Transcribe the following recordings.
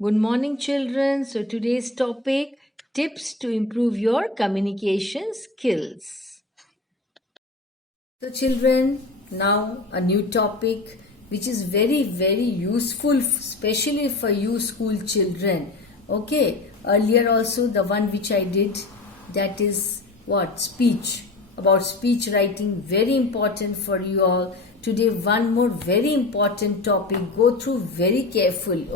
Good morning, children. So, today's topic tips to improve your communication skills. So, children, now a new topic which is very, very useful, especially for you school children. Okay, earlier also the one which I did, that is what? Speech. About speech writing, very important for you all. Today, one more very important topic. Go through very carefully.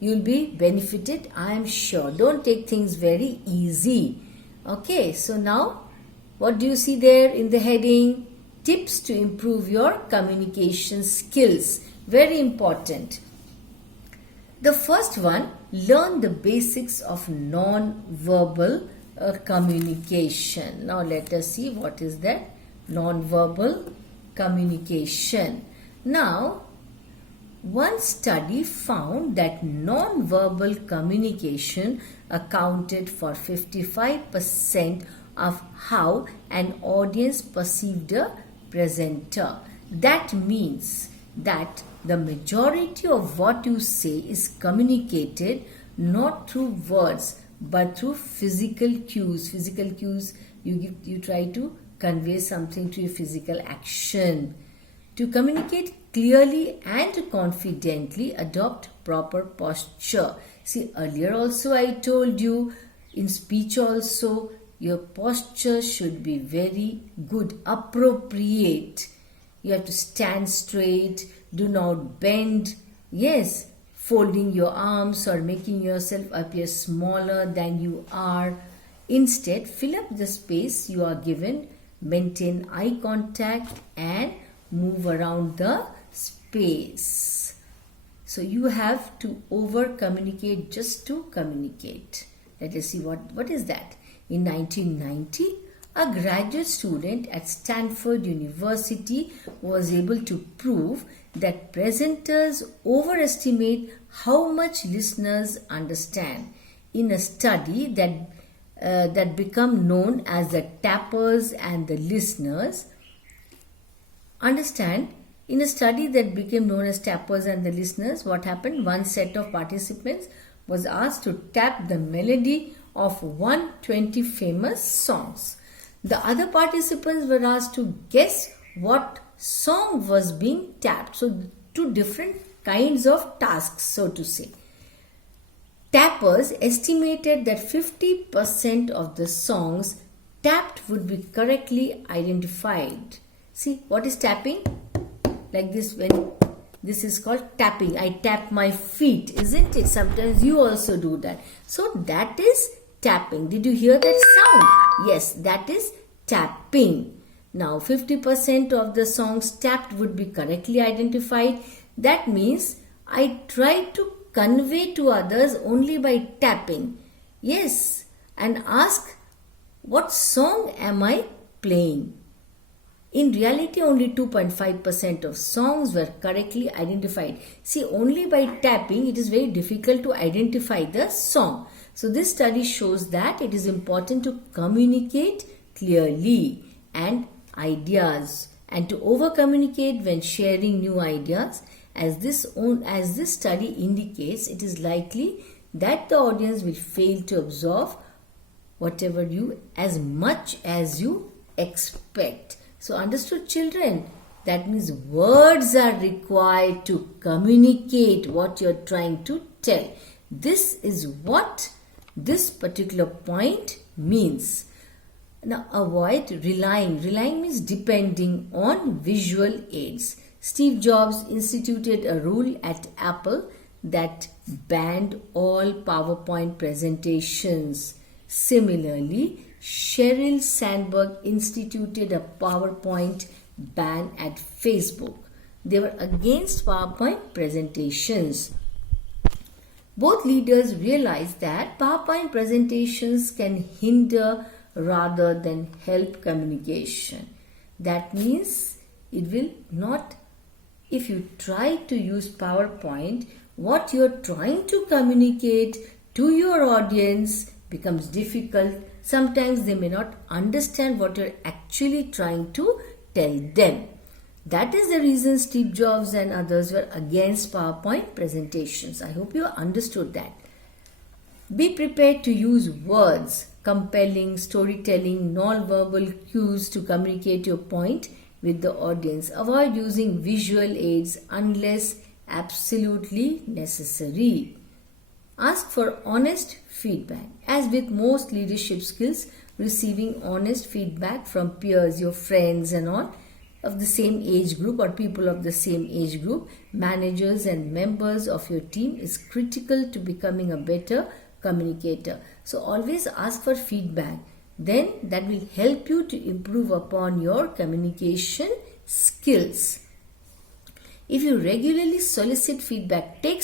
You'll be benefited, I am sure. Don't take things very easy. Okay, so now what do you see there in the heading? Tips to improve your communication skills. Very important. The first one, learn the basics of non-verbal communication. Now let us see what is that non-verbal communication. Now, one study found that non-verbal communication accounted for 55% of how an audience perceived a presenter. That means that the majority of what you say is communicated not through words but through physical cues. Physical cues, you try to convey something to your physical action. To communicate clearly and confidently, adopt proper posture. See, earlier also I told you, in speech also, your posture should be very good, appropriate. You have to stand straight, do not bend. Yes, folding your arms or making yourself appear smaller than you are. Instead, fill up the space you are given, maintain eye contact and move around the space. So you have to over communicate just to communicate. Let us see what is that. In 1990, a graduate student at Stanford University was able to prove that presenters overestimate how much listeners understand. In a study that become known as the tappers and the listeners, understand, in a study that became known as tappers and the listeners, what happened? One set of participants was asked to tap the melody of 120 famous songs. The other participants were asked to guess what song was being tapped. So, two different kinds of tasks, so to say. Tappers estimated that 50% of the songs tapped would be correctly identified. See, what is tapping? Like this, when this is called tapping. I tap my feet, isn't it? Sometimes you also do that. So that is tapping. Did you hear that sound? Yes, that is tapping. Now 50% of the songs tapped would be correctly identified. That means I try to convey to others only by tapping. Yes, and ask, what song am I playing? In reality, only 2.5% of songs were correctly identified. See, only by tapping, it is very difficult to identify the song. So, this study shows that it is important to communicate clearly and ideas, and to over-communicate when sharing new ideas. As this study indicates, it is likely that the audience will fail to absorb whatever you as much as you expect. So, understood, children? That means words are required to communicate what you're trying to tell. This is what this particular point means. Now, avoid relying. Relying means depending on visual aids. Steve Jobs instituted a rule at Apple that banned all PowerPoint presentations. Similarly, Sheryl Sandberg instituted a PowerPoint ban at Facebook. They were against PowerPoint presentations. Both leaders realized that PowerPoint presentations can hinder rather than help communication. That means it will not, if you try to use PowerPoint, what you're trying to communicate to your audience becomes difficult. Sometimes they may not understand what you're actually trying to tell them. That is the reason Steve Jobs and others were against PowerPoint presentations. I hope you understood that. Be prepared to use words, compelling, storytelling, non-verbal cues to communicate your point with the audience. Avoid using visual aids unless absolutely necessary. Ask for honest feedback. As with most leadership skills, receiving honest feedback from peers, your friends and all of the same age group or people of the same age group, managers and members of your team is critical to becoming a better communicator. So always ask for feedback. Then that will help you to improve upon your communication skills. If you regularly solicit feedback, take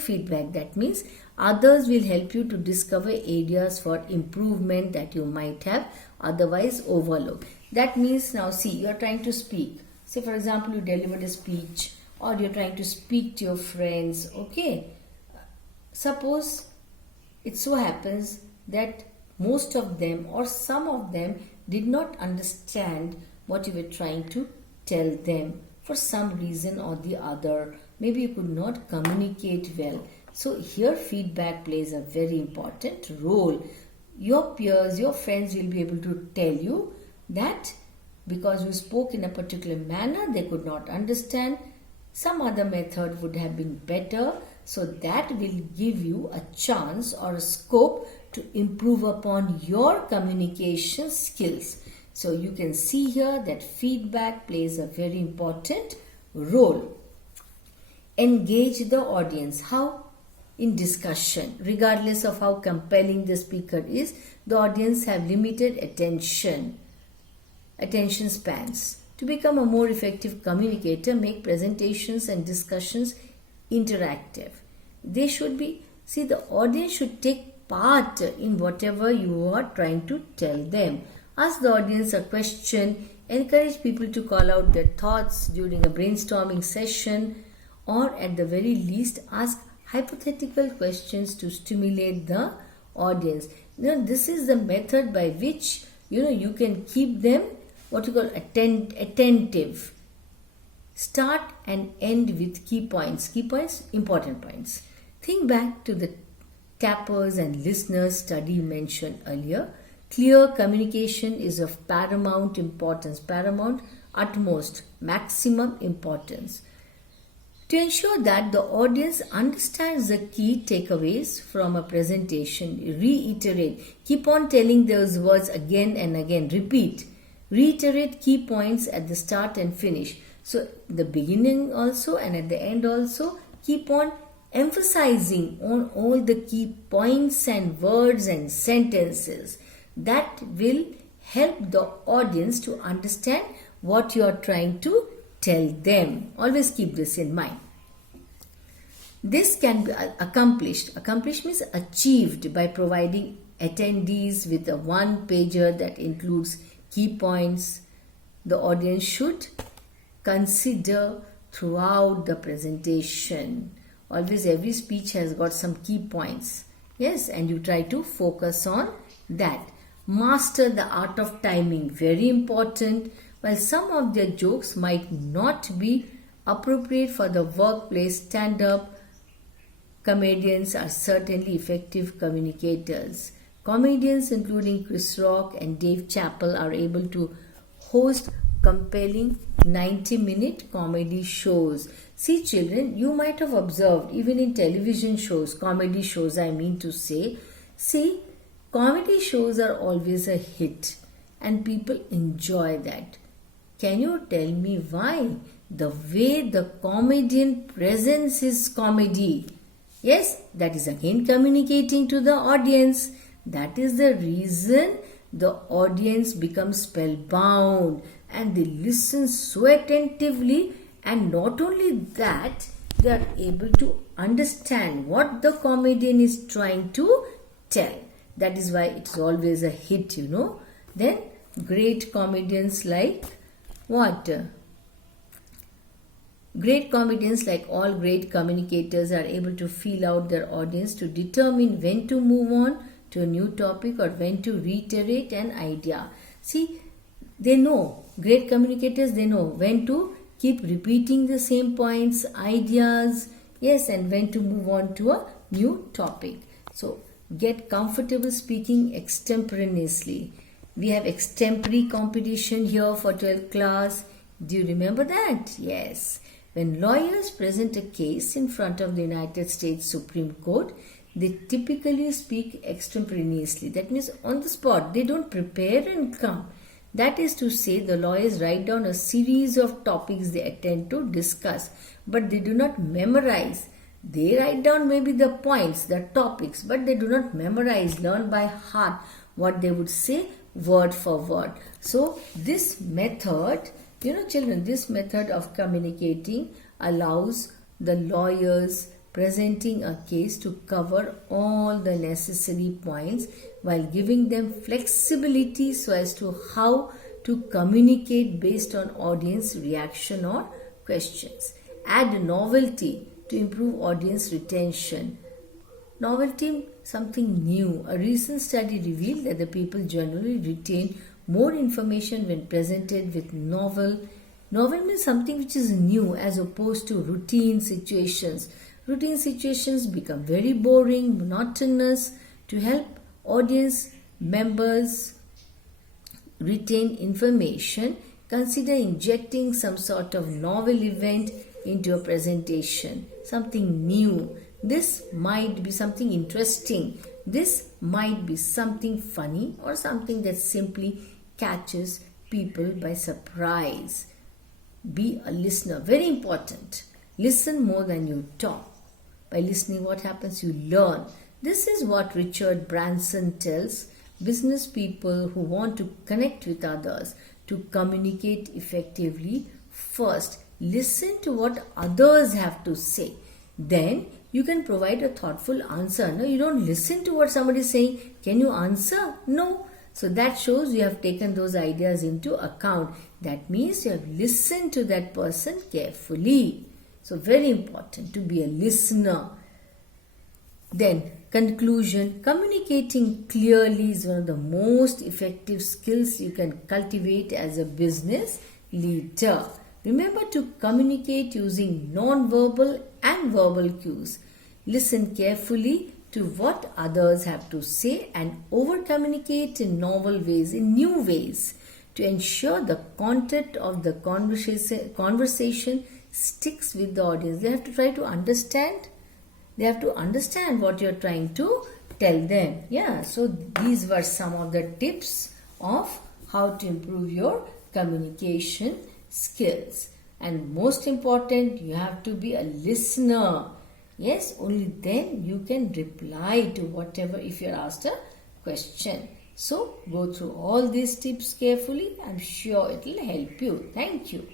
feedback. That means others will help you to discover areas for improvement that you might have otherwise overlooked. That means now see, you are trying to speak. Say for example, you delivered a speech or you're trying to speak to your friends. Okay. Suppose it so happens that most of them or some of them did not understand what you were trying to tell them for some reason or the other. Maybe you could not communicate well. So here feedback plays a very important role. Your peers, your friends will be able to tell you that because you spoke in a particular manner, they could not understand. Some other method would have been better. So that will give you a chance or a scope to improve upon your communication skills. So you can see here that feedback plays a very important role. Engage the audience. How? In discussion. Regardless of how compelling the speaker is, the audience have limited attention spans. To become a more effective communicator, make presentations and discussions interactive. They should be, see, the audience should take part in whatever you are trying to tell them. Ask the audience a question, encourage people to call out their thoughts during a brainstorming session, or at the very least ask hypothetical questions to stimulate the audience. This is the method by which you can keep them what you call attentive. Start and end with key points. Key points, important points. Think back to the tappers and listeners study mentioned earlier. Clear communication is of paramount importance, utmost, maximum importance. To ensure that the audience understands the key takeaways from a presentation, reiterate. Keep on telling those words again and again. Repeat. Reiterate key points at the start and finish. So, the beginning also and at the end also, keep on emphasizing on all the key points and words and sentences. That will help the audience to understand what you are trying to tell them. Always keep this in mind. This can be accomplished. Accomplished means achieved by providing attendees with a one-pager that includes key points the audience should consider throughout the presentation. Always every speech has got some key points. Yes, and you try to focus on that. Master the art of timing. Very important. While some of their jokes might not be appropriate for the workplace, stand-up comedians are certainly effective communicators. Comedians including Chris Rock and Dave Chappelle are able to host compelling 90-minute comedy shows. See children, you might have observed even in television shows, comedy shows I mean to say, see, comedy shows are always a hit and people enjoy that. Can you tell me why? The way the comedian presents his comedy. Yes, that is again communicating to the audience. That is the reason the audience becomes spellbound and they listen so attentively, and not only that, they are able to understand what the comedian is trying to tell. That is why it's always a hit, Then great comedians like what? Great comedians, like all great communicators, are able to feel out their audience to determine when to move on to a new topic or when to reiterate an idea. See, they know Great communicators, they know when to keep repeating the same points, ideas, yes, and when to move on to a new topic. So, get comfortable speaking extemporaneously. We have extempore competition here for 12th class. Do you remember that? Yes. When lawyers present a case in front of the United States Supreme Court, they typically speak extemporaneously. That means on the spot. They don't prepare and come. That is to say, the lawyers write down a series of topics they intend to discuss, but they do not memorize. They write down maybe the points, the topics, but they do not memorize, learn by heart what they would say word for word. So this method, children, this method of communicating allows the lawyers presenting a case to cover all the necessary points while giving them flexibility so as to how to communicate based on audience reaction or questions. Add novelty to improve audience retention. Novelty, something new. A recent study revealed that the people generally retain more information when presented with novel. Novel means something which is new as opposed to routine situations. Routine situations become very boring, monotonous. To help audience members retain information, consider injecting some sort of novel event into a presentation, something new. This might be something interesting. This might be something funny or something that simply catches people by surprise. Be a listener. Very important. Listen more than you talk. By listening, what happens? You learn. This is what Richard Branson tells business people who want to connect with others to communicate effectively. First, listen to what others have to say. Then you can provide a thoughtful answer. No, you don't listen to what somebody is saying. Can you answer? No. So that shows you have taken those ideas into account. That means you have listened to that person carefully. So very important to be a listener. Then conclusion, communicating clearly is one of the most effective skills you can cultivate as a business leader. Remember to communicate using non-verbal and verbal cues. Listen carefully to what others have to say and over-communicate in novel ways, in new ways, to ensure the content of the conversation sticks with the audience. They have to try to understand. They have to understand what you're trying to tell them. Yeah, so these were some of the tips of how to improve your communication skills. And most important, you have to be a listener. Yes, only then you can reply to whatever, if you're asked a question. So go through all these tips carefully. I'm sure it will help you. Thank you.